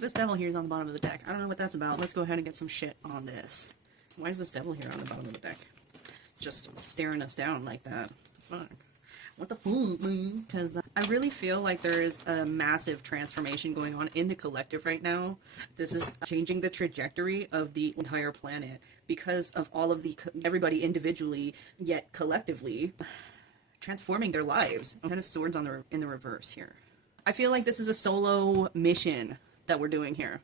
This devil here is on the bottom of the deck. I don't know what that's about. Let's go ahead and get some shit on this. Why is this devil here on the bottom of the deck? Just staring us down like that. Fuck. What the fuck, man? Because I really feel like there is a massive transformation going on in the collective right now. This is changing the trajectory of the entire planet because of all of the everybody individually yet collectively transforming their lives. Kind of swords on the in the reverse here. I feel like this is a solo mission that we're doing here.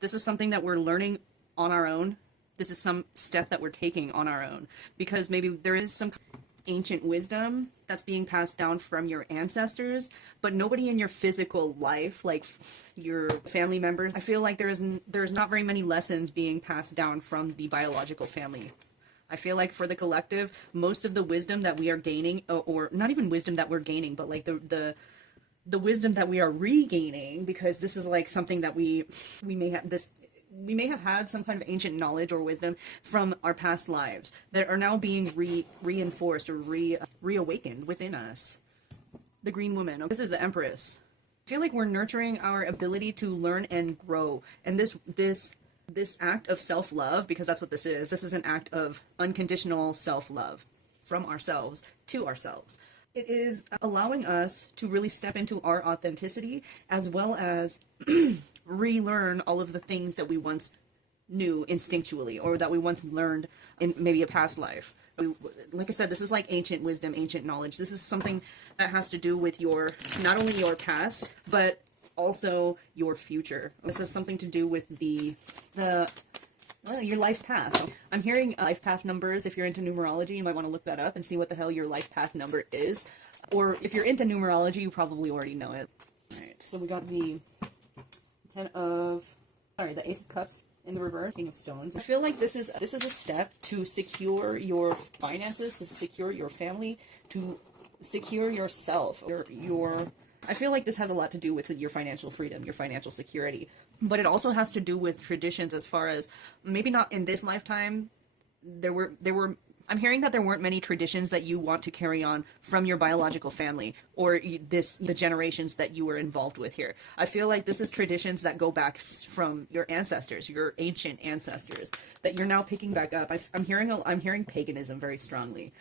This is something that we're learning on our own. This is some step that we're taking on our own because maybe there is some ancient wisdom that's being passed down from your ancestors, but nobody in your physical life, like your family members, I feel like there's not very many lessons being passed down from the biological family. I feel like for the collective, most of the wisdom that we are gaining, or not even wisdom that we're gaining, but like the wisdom that we are regaining, because this is like something that we may have had some kind of ancient knowledge or wisdom from our past lives that are now being reinforced or reawakened within us. The Green Woman. This is the Empress. I feel like we're nurturing our ability to learn and grow, and this act of self-love, because that's what this is an act of unconditional self-love from ourselves to ourselves. It is allowing us to really step into our authenticity, as well as relearn all of the things that we once knew instinctually, or that we once learned in maybe a past life. Like I said, this is like ancient wisdom, ancient knowledge. This is something that has to do with not only your past, but also your future. This has something to do with your life path. I'm hearing life path numbers. If you're into numerology, you might want to look that up and see what the hell your life path number is. Or if you're into numerology, you probably already know it. Alright, so we got the the Ace of Cups in the reverse, King of Stones. I feel like this is a step to secure your finances, to secure your family, to secure yourself, I feel like this has a lot to do with your financial freedom, your financial security. But it also has to do with traditions, as far as maybe not in this lifetime. I'm hearing that there weren't many traditions that you want to carry on from your biological family, or the generations that you were involved with here. I feel like this is traditions that go back from your ancestors, your ancient ancestors, that you're now picking back up. I'm hearing paganism very strongly.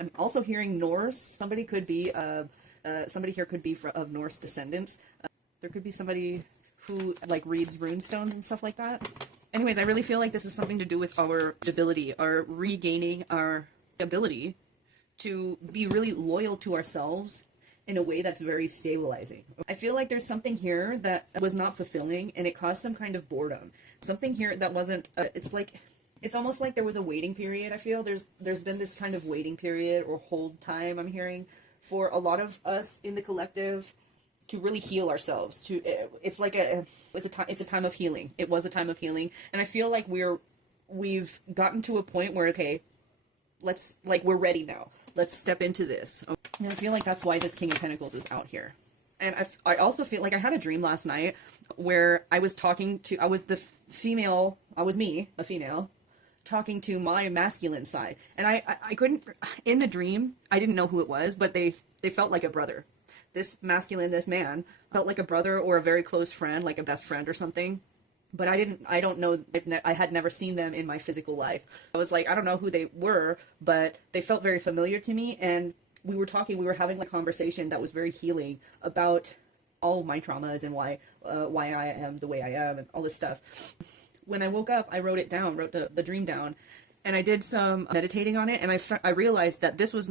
I'm also hearing Norse. Somebody here could be of Norse descendants. There could be somebody who like reads runestones and stuff like that. Anyways, I really feel like this is something to do with our stability, our regaining our ability to be really loyal to ourselves in a way that's very stabilizing. I feel like there's something here that was not fulfilling, and it caused some kind of boredom. Something here that wasn't, it's almost like there was a waiting period. I feel there's been this kind of waiting period or hold time, I'm hearing, for a lot of us in the collective to really heal ourselves. It's a time of healing. It was a time of healing, and I feel like we've gotten to a point where, okay, we're ready now. Let's step into this. And I feel like that's why this King of Pentacles is out here. And I also feel like I had a dream last night where I was a female, talking to my masculine side. And I couldn't, in the dream, I didn't know who it was, but they felt like a brother. This man felt like a brother or a very close friend, like a best friend or something. But I don't know, I had never seen them in my physical life. I was like, I don't know who they were, but they felt very familiar to me. And we were having a conversation that was very healing about all of my traumas and why I am the way I am and all this stuff. When I woke up, I wrote the dream down, and I did some meditating on it, and I realized that this was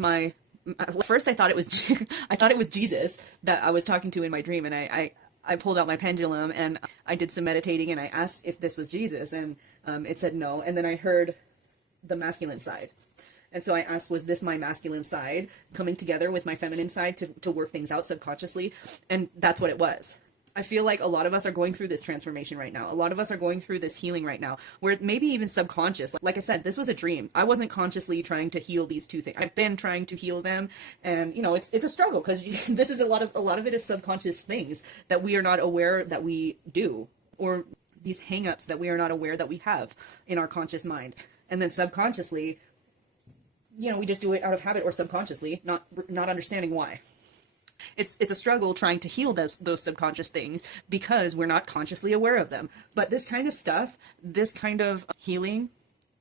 at first I thought it was Jesus that I was talking to in my dream, and I pulled out my pendulum and I did some meditating, and I asked if this was Jesus, and it said no, and then I heard the masculine side. And so I asked, was this my masculine side coming together with my feminine side to work things out subconsciously? And that's what it was. I feel like a lot of us are going through this transformation right now. A lot of us are going through this healing right now, where it may be even subconscious. Like I said, this was a dream. I wasn't consciously trying to heal these two things. I've been trying to heal them, and it's a struggle, because this is a lot of it is subconscious things that we are not aware that we do, or these hang-ups that we are not aware that we have in our conscious mind. And then subconsciously, we just do it out of habit or subconsciously, not understanding why. It's a struggle trying to heal those subconscious things because we're not consciously aware of them. But this kind of stuff, this kind of healing,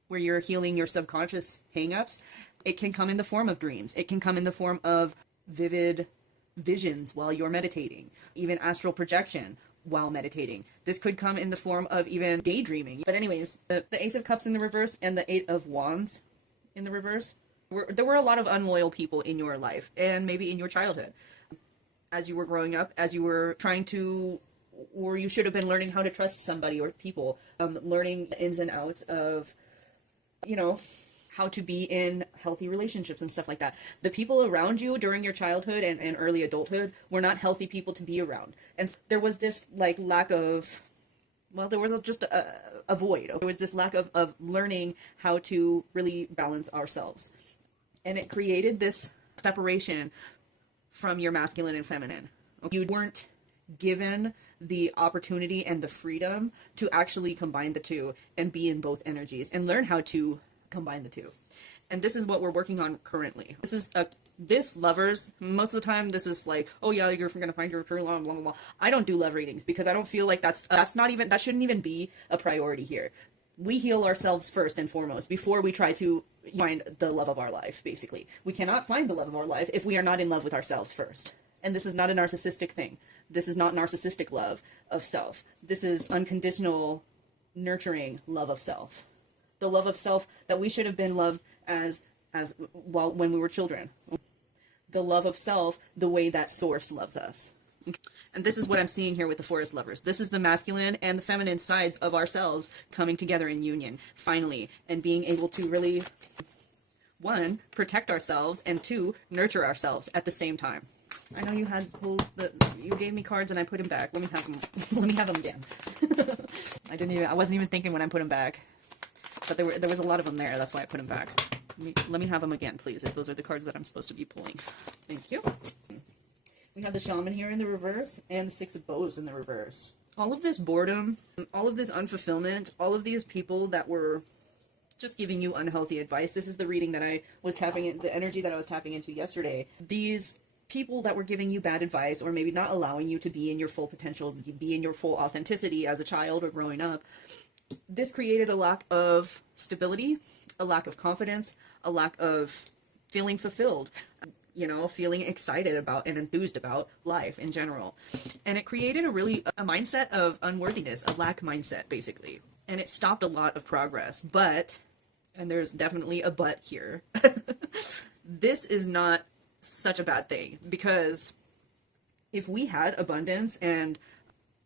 where you're healing your subconscious hangups, it can come in the form of dreams. It can come in the form of vivid visions while you're meditating, even astral projection while meditating. This could come in the form of even daydreaming. But anyways, the Ace of Cups in the reverse and the Eight of Wands in the reverse, there were a lot of unloyal people in your life and maybe in your childhood. As you were growing up, as you were trying to, or you should have been learning how to trust somebody or people, learning the ins and outs of, you know, how to be in healthy relationships and stuff like that. The people around you during your childhood and early adulthood were not healthy people to be around. And so there was this like lack of, well, there was just a void. There was this lack of learning how to really balance ourselves. And it created this separation from your masculine and feminine. You weren't given the opportunity and the freedom to actually combine the two and be in both energies and learn how to combine the two. And this is what we're working on currently. This is this lovers, most of the time this is like, oh yeah, you're gonna find your true love, blah blah blah. I don't do love readings because I don't feel like that's not even, that shouldn't even be a priority here. We heal ourselves first and foremost before we try to find the love of our life. Basically, we cannot find the love of our life if we are not in love with ourselves first. And this is not a narcissistic thing. This is not narcissistic love of self. This is unconditional, nurturing love of self. The love of self that we should have been loved as well when we were children. The love of self, the way that source loves us. And this is what I'm seeing here with the Forest lovers. This is the masculine and the feminine sides of ourselves coming together in union, finally, and being able to really, one, protect ourselves, and two, nurture ourselves at the same time. I know you had you gave me cards and I put them back. Let me have them. Let me have them again. I wasn't even thinking when I put them back. But there was a lot of them there. That's why I put them back. So let me have them again, please, if those are the cards that I'm supposed to be pulling. Thank you. We have the Shaman here in the reverse and the Six of Bows in the reverse. All of this boredom, all of this unfulfillment, all of these people that were just giving you unhealthy advice. This is the reading that I was tapping in, the energy that I was tapping into yesterday. These people that were giving you bad advice or maybe not allowing you to be in your full potential, be in your full authenticity as a child or growing up. This created a lack of stability, a lack of confidence, a lack of feeling fulfilled, you know, feeling excited about and enthused about life in general. And it created a mindset of unworthiness, a lack mindset, basically. And it stopped a lot of progress. But, and there's definitely a but here, this is not such a bad thing, because if we had abundance and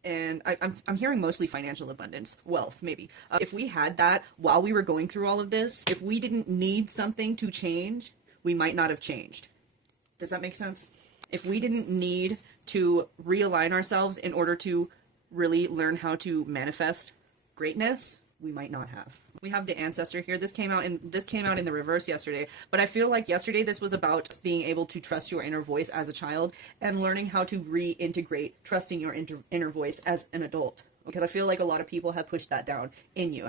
I'm hearing mostly financial abundance, wealth, maybe. If we had that while we were going through all of this, if we didn't need something to change, we might not have changed. Does that make sense? If we didn't need to realign ourselves in order to really learn how to manifest greatness, we might not have. We have the Ancestor here. This came out in the reverse yesterday, but I feel like yesterday this was about being able to trust your inner voice as a child and learning how to reintegrate trusting your inner voice as an adult. Because I feel like a lot of people have pushed that down in you.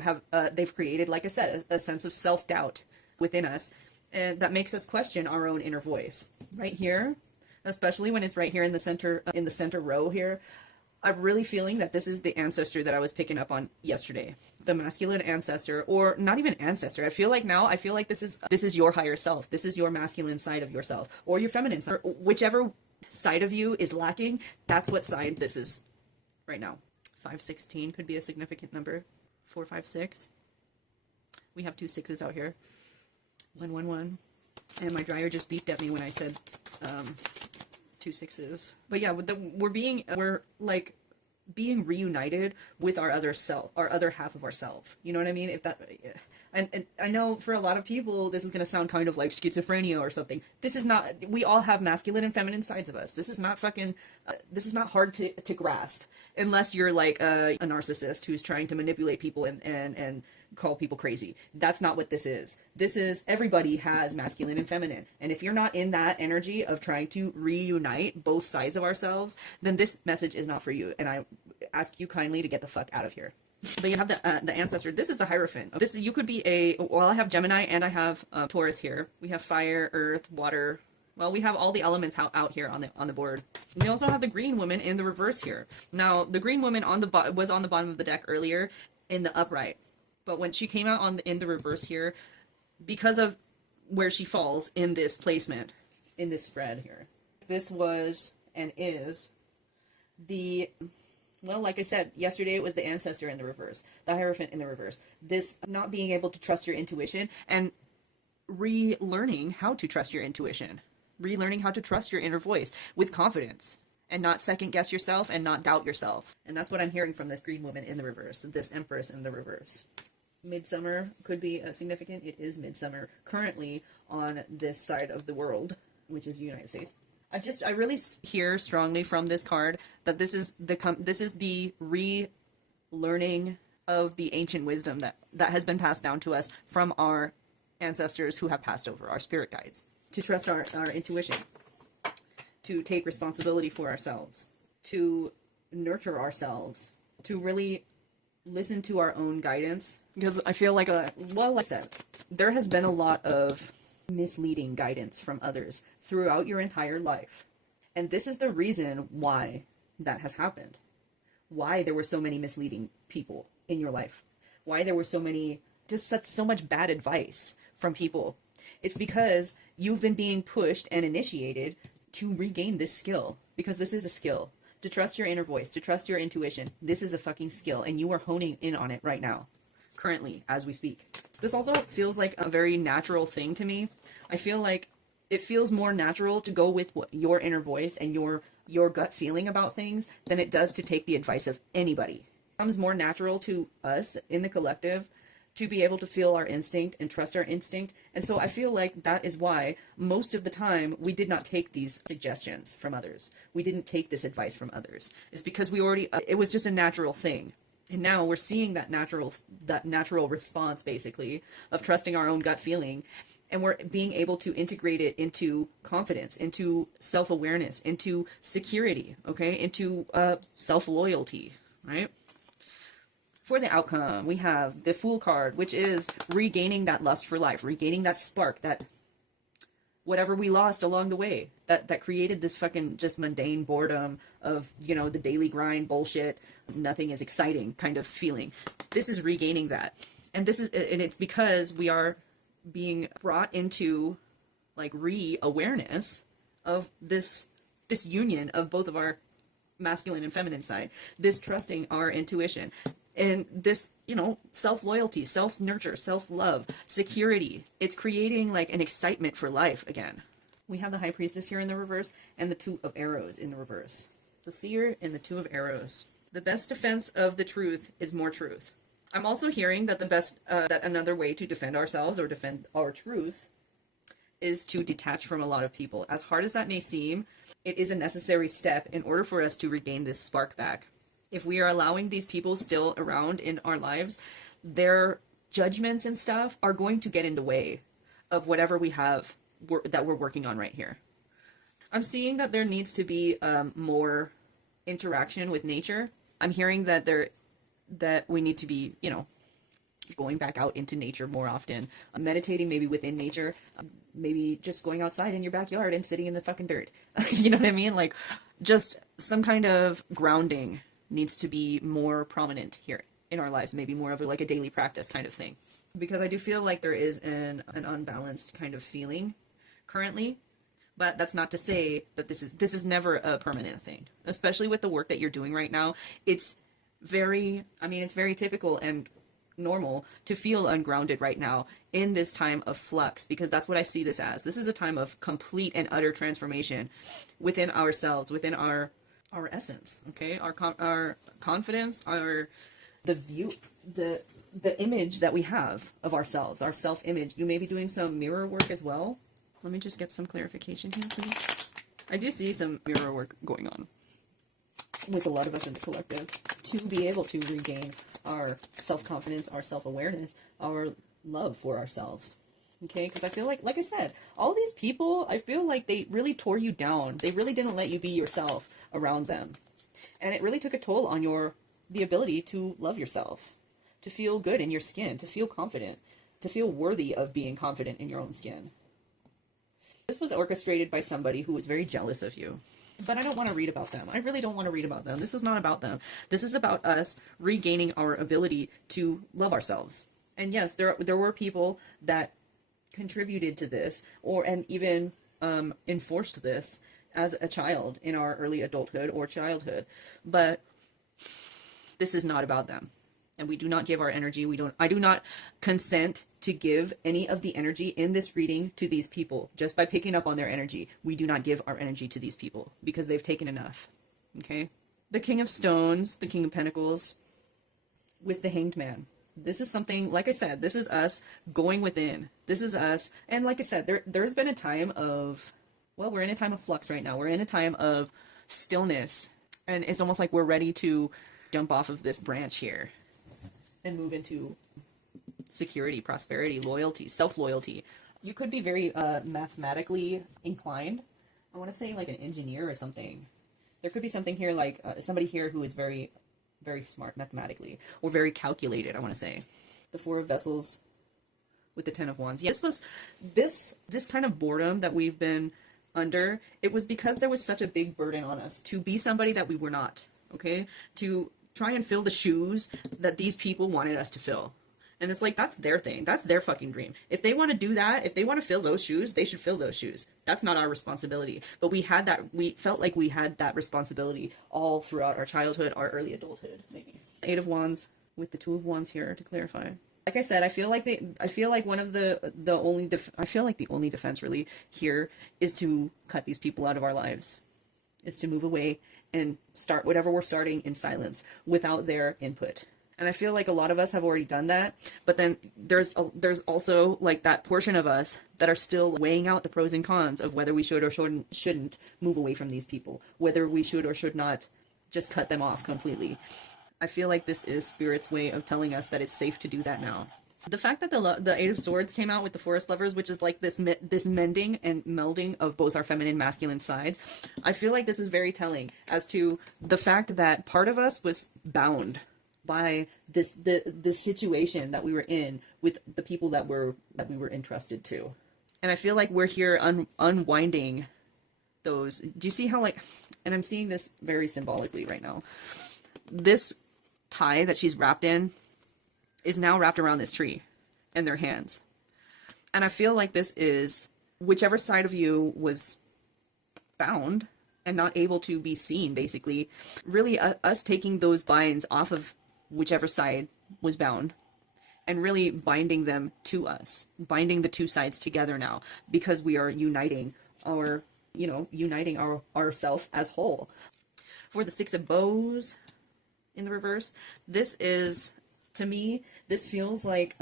They've created, like I said, a sense of self-doubt within us, and that makes us question our own inner voice. Right here, especially when it's right here in the center row here, I'm really feeling that this is the ancestor that I was picking up on yesterday. The masculine ancestor, or not even ancestor. I feel like this is your higher self. This is your masculine side of yourself, or your feminine side. Whichever side of you is lacking, that's what side this is right now. 516 could be a significant number. 456. We have two sixes out here. 111. And my dryer just beeped at me when I said two sixes. But yeah, we're being reunited with our other self, our other half of ourself. You know what I mean? And I know for a lot of people this is going to sound kind of like schizophrenia or something. This is not. We all have masculine and feminine sides of us. This is not fucking. This is not hard to grasp unless you're like a narcissist who's trying to manipulate people and call people crazy. That's not what this is. This is, everybody has masculine and feminine. And if you're not in that energy of trying to reunite both sides of ourselves, then this message is not for you. And I ask you kindly to get the fuck out of here. But you have the ancestor. This is the Hierophant. You could be well, I have Gemini and I have Taurus here. We have fire, earth, water, Well, we have all the elements out here on the board. We also have the green woman in the reverse here. Now, the green woman was on the bottom of the deck earlier in the upright, but when she came out in the reverse here, because of where she falls in this placement, in this spread here, this was and is the, well, like I said yesterday, it was the ancestor in the reverse, the Hierophant in the reverse. This not being able to trust your intuition and relearning how to trust your intuition. Relearning how to trust your inner voice with confidence and not second guess yourself and not doubt yourself. And that's what I'm hearing from this green woman in the reverse, this Empress in the reverse. Midsummer could be significant. It is midsummer currently on this side of the world, which is the United States. I really hear strongly from this card that this is the relearning of the ancient wisdom that has been passed down to us from our ancestors who have passed over, our spirit guides. To trust our intuition, to take responsibility for ourselves, to nurture ourselves, to really listen to our own guidance. Because I feel like, well, like I said, there has been a lot of misleading guidance from others throughout your entire life. And this is the reason why that has happened. Why there were so many misleading people in your life. Why there were so much bad advice from people. It's because you've been being pushed and initiated to regain this skill, because this is a skill. To trust your inner voice, to trust your intuition. This is a fucking skill, and you are honing in on it right now, currently, as we speak. This also feels like a very natural thing to me. I feel like it feels more natural to go with your inner voice and your gut feeling about things than it does to take the advice of anybody. It comes more natural to us in the collective to be able to feel our instinct and trust our instinct. And so I feel like that is why most of the time we did not take these suggestions from others. We didn't take this advice from others. It's because it was just a natural thing. And now we're seeing that natural response, basically, of trusting our own gut feeling. And we're being able to integrate it into confidence, into self-awareness, into security, okay? Into self-loyalty, right? For the outcome, we have the Fool card, which is regaining that lust for life, regaining that spark, that whatever we lost along the way, that created this fucking just mundane boredom of, you know, the daily grind bullshit, nothing is exciting kind of feeling. This is regaining that. And it's because we are being brought into like re-awareness of this union of both of our masculine and feminine side, this trusting our intuition. And this, you know, self-loyalty, self-nurture, self-love, security. It's creating like an excitement for life again. We have the High Priestess here in the reverse and the Two of Arrows in the reverse. The Seer and the Two of Arrows. The best defense of the truth is more truth. I'm also hearing that that another way to defend ourselves or defend our truth is to detach from a lot of people. As hard as that may seem, it is a necessary step in order for us to regain this spark back. If we are allowing these people still around in our lives, their judgments and stuff are going to get in the way of whatever we have that we're working on right here. I'm seeing that there needs to be more interaction with nature. I'm hearing that we need to be, you know, going back out into nature more often, meditating maybe within nature, maybe just going outside in your backyard and sitting in the fucking dirt. You know what I mean? Like, just some kind of grounding needs to be more prominent here in our lives, maybe more of like a daily practice kind of thing. Because I do feel like there is an unbalanced kind of feeling currently, but that's not to say that this is never a permanent thing, especially with the work that you're doing right now. It's very typical and normal to feel ungrounded right now in this time of flux, because that's what I see this as. This is a time of complete and utter transformation within ourselves, within our essence, okay? Our confidence, the view, the image that we have of ourselves, our self-image. You may be doing some mirror work as well. Let me just get some clarification here, please. I do see some mirror work going on with a lot of us in the collective to be able to regain our self-confidence, our self-awareness, our love for ourselves. Okay, because I feel like I said, all these people, I feel like they really tore you down. They really didn't let you be yourself around them. And it really took a toll on the ability to love yourself, to feel good in your skin, to feel confident, to feel worthy of being confident in your own skin. This was orchestrated by somebody who was very jealous of you. But I don't want to read about them. I really don't want to read about them. This is not about them. This is about us regaining our ability to love ourselves. And yes, there were people that contributed to this, and even enforced this as a child in our early adulthood or childhood. But this is not about them. And we do not give our energy. I do not consent to give any of the energy in this reading to these people. Just by picking up on their energy, we do not give our energy to these people because they've taken enough. Okay? The King of Stones, the King of Pentacles, with the Hanged Man. This is something, like I said, this is us going within. This is us. And like I said, there's been a time of, well, we're in a time of flux right now. We're in a time of stillness. And it's almost like we're ready to jump off of this branch here and move into security, prosperity, loyalty, self-loyalty. You could be very mathematically inclined. I want to say like an engineer or something. There could be something here like somebody here who is very, very smart mathematically, or very calculated, I want to say. The Four of Vessels with the Ten of Wands. Yes, this kind of boredom that we've been under, it was because there was such a big burden on us to be somebody that we were not, okay? To try and fill the shoes that these people wanted us to fill. And it's like, that's their thing. That's their fucking dream. If they want to do that, if they want to fill those shoes, they should fill those shoes. That's not our responsibility. But we felt like we had that responsibility all throughout our childhood, our early adulthood, maybe. Eight of Wands with the Two of Wands here to clarify. Like I said, I feel like the only defense really here is to cut these people out of our lives. Is to move away and start whatever we're starting in silence without their input. And I feel like a lot of us have already done that, but then there's also like that portion of us that are still weighing out the pros and cons of whether we should or shouldn't move away from these people, whether we should or should not just cut them off completely. I feel like this is Spirit's way of telling us that it's safe to do that now. The fact that the Eight of Swords came out with the Forest Lovers, which is like this mending and melding of both our feminine and masculine sides, I feel like this is very telling as to the fact that part of us was bound by the situation that we were in with the people that we were entrusted to. And I feel like we're here unwinding those. Do you see how, like, and I'm seeing this very symbolically right now. This tie that she's wrapped in is now wrapped around this tree in their hands. And I feel like this is whichever side of you was bound and not able to be seen, basically, really us taking those binds off of whichever side was bound and really binding them to us, binding the two sides together now, because we are uniting ourself as whole. For the Six of Bows in the reverse, this is, to me, this feels like,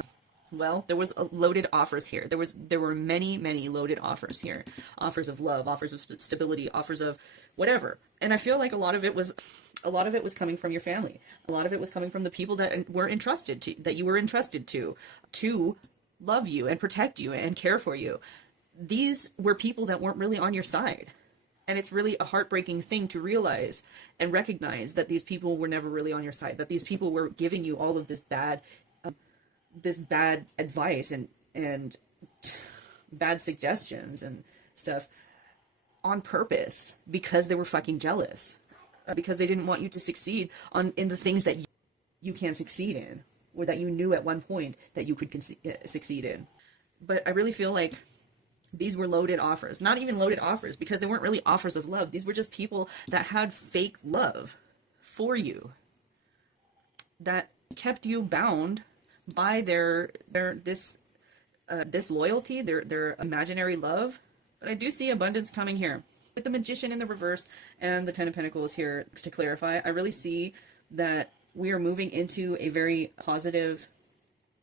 well, there was loaded offers here. There were many, many loaded offers here. Offers of love, offers of stability, offers of whatever. And I feel like a lot of it was coming from your family. A lot of it was coming from the people that were entrusted to love you and protect you and care for you. These were people that weren't really on your side. And it's really a heartbreaking thing to realize and recognize that these people were never really on your side, that these people were giving you all of this bad advice and bad suggestions and stuff on purpose because they were fucking jealous, because they didn't want you to succeed in the things that you can succeed in, or that you knew at one point that you could succeed in. But I really feel like these were loaded offers. Not even loaded offers, because they weren't really offers of love. These were just people that had fake love for you, that kept you bound by this loyalty, their imaginary love. But I do see abundance coming here. With the Magician in the reverse and the Ten of Pentacles here, to clarify, I really see that we are moving into a very positive,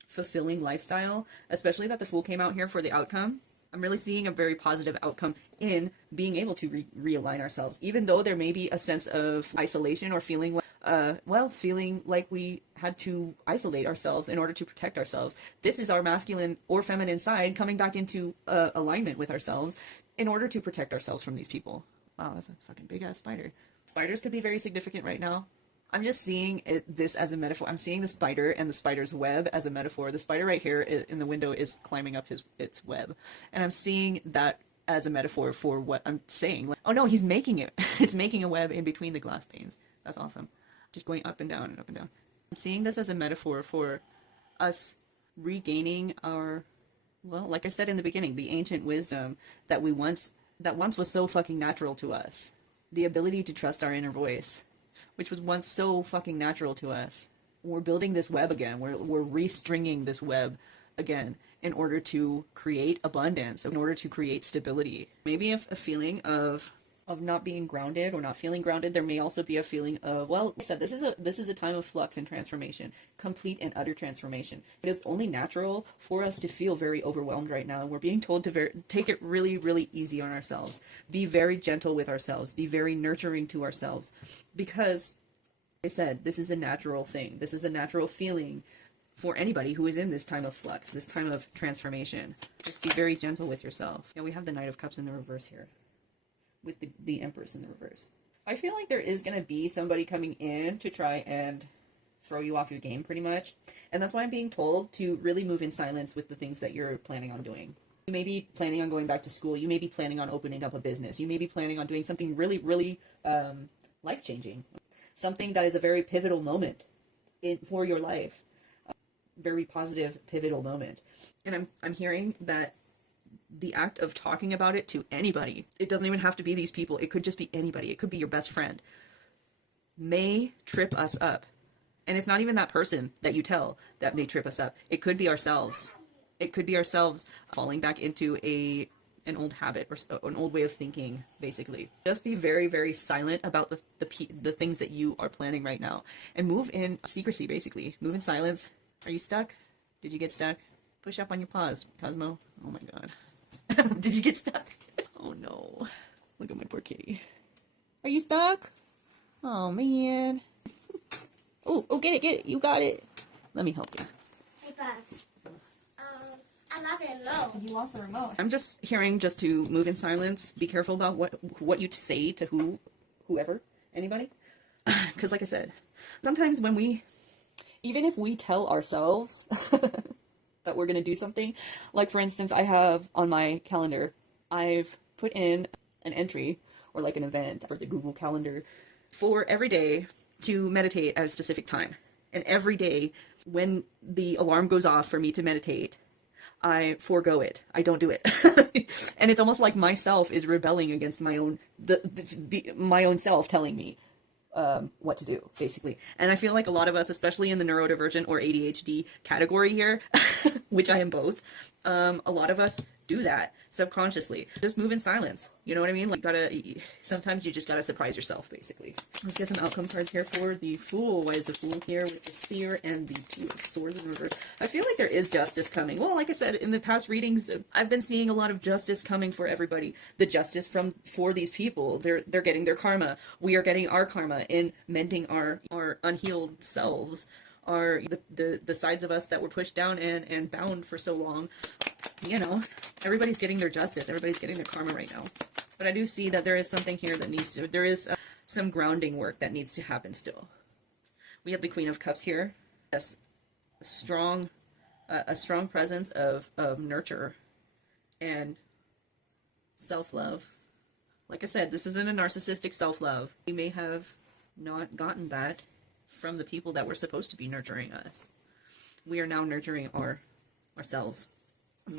fulfilling lifestyle, especially that the Fool came out here for the outcome. I'm really seeing a very positive outcome in being able to realign ourselves, even though there may be a sense of isolation or feeling like we had to isolate ourselves in order to protect ourselves. This is our masculine or feminine side coming back into alignment with ourselves in order to protect ourselves from these people. Wow, that's a fucking big ass spider. Spiders could be very significant right now. I'm just seeing this as a metaphor. I'm seeing the spider and the spider's web as a metaphor. The spider right here in the window is climbing up its web. And I'm seeing that as a metaphor for what I'm saying. Like, oh no, he's making it. It's making a web in between the glass panes. That's awesome. Just going up and down and up and down. I'm seeing this as a metaphor for us regaining our, well, like I said in the beginning, the ancient wisdom that once was so fucking natural to us. The ability to trust our inner voice, which was once so fucking natural to us. We're building this web again. We're restringing this web again in order to create abundance, in order to create stability. Maybe a feeling of not being grounded or not feeling grounded. There may also be a feeling of, well, I said this is a time of flux and transformation, complete and utter transformation. It is only natural for us to feel very overwhelmed right now, and we're being told to take it really, really easy on ourselves. Be very gentle with ourselves. Be very nurturing to ourselves, because I said this is a natural thing. This is a natural feeling for anybody who is in this time of flux, this time of transformation. Just be very gentle with yourself. Yeah, we have the Knight of Cups in the reverse here, with the Empress in the reverse. I feel like there is going to be somebody coming in to try and throw you off your game pretty much. And that's why I'm being told to really move in silence with the things that you're planning on doing. You may be planning on going back to school. You may be planning on opening up a business. You may be planning on doing something really, really life-changing. Something that is a very pivotal moment for your life. A very positive, pivotal moment. And I'm hearing that the act of talking about it to anybody, it doesn't even have to be these people, it could just be anybody, it could be your best friend, may trip us up. And it's not even that person that you tell that may trip us up. It could be ourselves. It could be ourselves falling back into an old habit or an old way of thinking, basically. Just be very, very silent about the things that you are planning right now, and move in secrecy, basically. Move in silence. Are you stuck? Did you get stuck? Push up on your paws, Cosmo. Oh my god. Did you get stuck? Oh no. Look at my poor kitty. Are you stuck? Oh man. Oh, get it. You got it. Let me help you. Hey, Buzz. I lost the remote. You lost the remote. I'm just hearing just to move in silence. Be careful about what you say to whoever, anybody. Because like I said, sometimes when even if we tell ourselves that we're going to do something, like for instance, I have on my calendar, I've put in an entry or like an event for the Google Calendar for every day to meditate at a specific time. And every day when the alarm goes off for me to meditate, I forego it. I don't do it. And it's almost like myself is rebelling against my own, my own self telling me what to do, basically. And I feel like a lot of us, especially in the neurodivergent or ADHD category here, which I am both, a lot of us do that subconsciously. Just move in silence. You know what I mean? Like, sometimes you just gotta surprise yourself, basically. Let's get some outcome cards here for the Fool. Why is the Fool here with the Seer and the Two of Swords in reverse? I feel like there is justice coming. Well, like I said, in the past readings, I've been seeing a lot of justice coming for everybody. The justice for these people. They're getting their karma. We are getting our karma in mending our unhealed selves. Are the sides of us that were pushed down and bound for so long. You know, everybody's getting their justice. Everybody's getting their karma right now. But I do see that there is something here that there is some grounding work that needs to happen still. We have the Queen of Cups here. A strong presence of nurture and self-love. Like I said, this isn't a narcissistic self-love. We may have not gotten that from the people that were supposed to be nurturing us. We are now nurturing ourselves.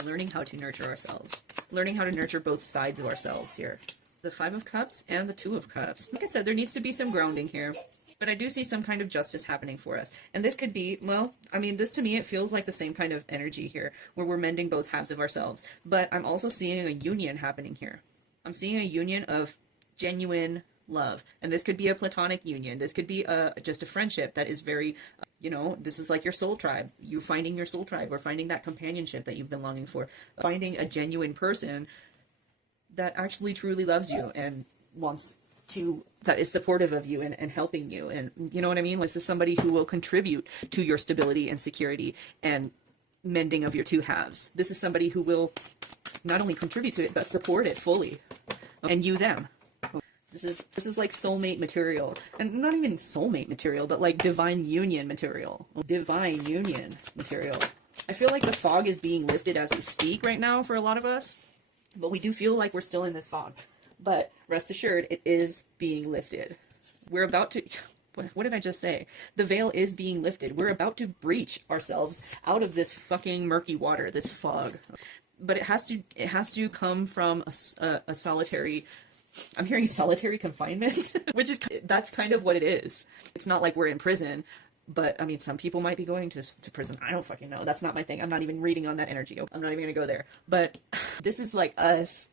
Learning how to nurture ourselves. Learning how to nurture both sides of ourselves here. The Five of Cups and the Two of Cups. Like I said, there needs to be some grounding here. But I do see some kind of justice happening for us. And this could be, well, I mean, this to me, it feels like the same kind of energy here, where we're mending both halves of ourselves. But I'm also seeing a union happening here. I'm seeing a union of genuine love. And this could be a platonic union. This could be just a friendship that is very, you know, this is like your soul tribe. You finding your soul tribe, or finding that companionship that you've been longing for. Finding a genuine person that actually truly loves you and wants to, that is supportive of you and helping you. And you know what I mean? This is somebody who will contribute to your stability and security and mending of your two halves. This is somebody who will not only contribute to it, but support it fully. And you them. This is like soulmate material, and not even soulmate material, but like divine union material. Divine union material. I feel like the fog is being lifted as we speak right now for a lot of us. But we do feel like we're still in this fog. But rest assured, it is being lifted. We're about to, what did I just say? The veil is being lifted. We're about to breach ourselves out of this fucking murky water, this fog. But it has to come from a solitary, I'm hearing solitary confinement, which is, that's kind of what it is. It's not like we're in prison, but I mean, some people might be going to prison. I don't fucking know. That's not my thing. I'm not even reading on that energy. I'm not even gonna go there. But this is like us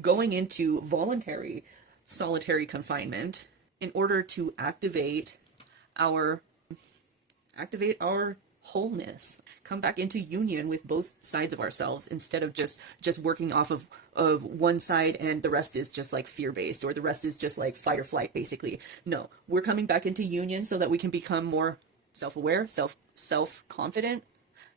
going into voluntary solitary confinement in order to activate our wholeness, come back into union with both sides of ourselves, instead of just working off of one side and the rest is just like fear-based, or the rest is just like fight or flight, basically. No, we're coming back into union so that we can become more self-aware, self-confident,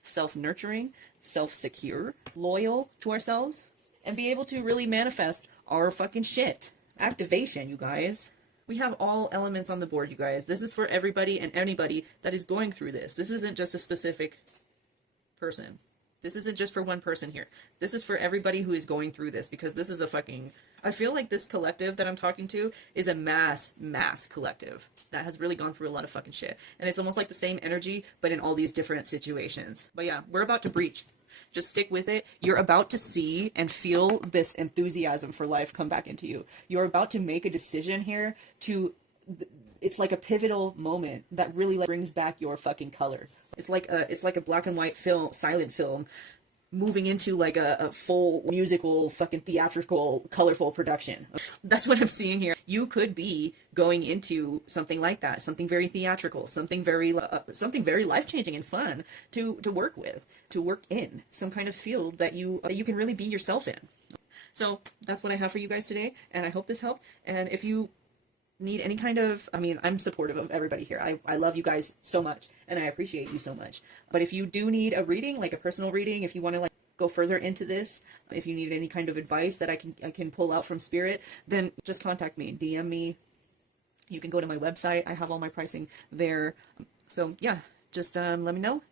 self-nurturing, self-secure, loyal to ourselves, and be able to really manifest our fucking shit. Activation, you guys. We have all elements on the board, you guys. This is for everybody and anybody that is going through this. This isn't just a specific person. This isn't just for one person here. This is for everybody who is going through this, because this is a fucking... I feel like this collective that I'm talking to is a mass collective that has really gone through a lot of fucking shit. And it's almost like the same energy, but in all these different situations. But yeah, we're about to breach. Just stick with it. You're about to see and feel this enthusiasm for life come back into you. You're about to make a decision here to... It's like a pivotal moment that really like brings back your fucking color. It's like a black and white film, silent film, moving into like a full musical, fucking theatrical, colorful production. That's what I'm seeing here. You could be going into something like that, something very theatrical, something very life-changing and fun to work with, to work in, some kind of field that you can really be yourself in. So that's what I have for you guys today, and I hope this helped. And if you need any kind of, I mean, I'm supportive of everybody here. I love you guys so much, and I appreciate you so much. But if you do need a reading, like a personal reading, if you want to like go further into this, if you need any kind of advice that I can pull out from spirit, then just contact me, DM me. You can go to my website. I have all my pricing there. So yeah, just let me know.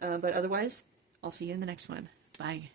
But otherwise, I'll see you in the next one. Bye.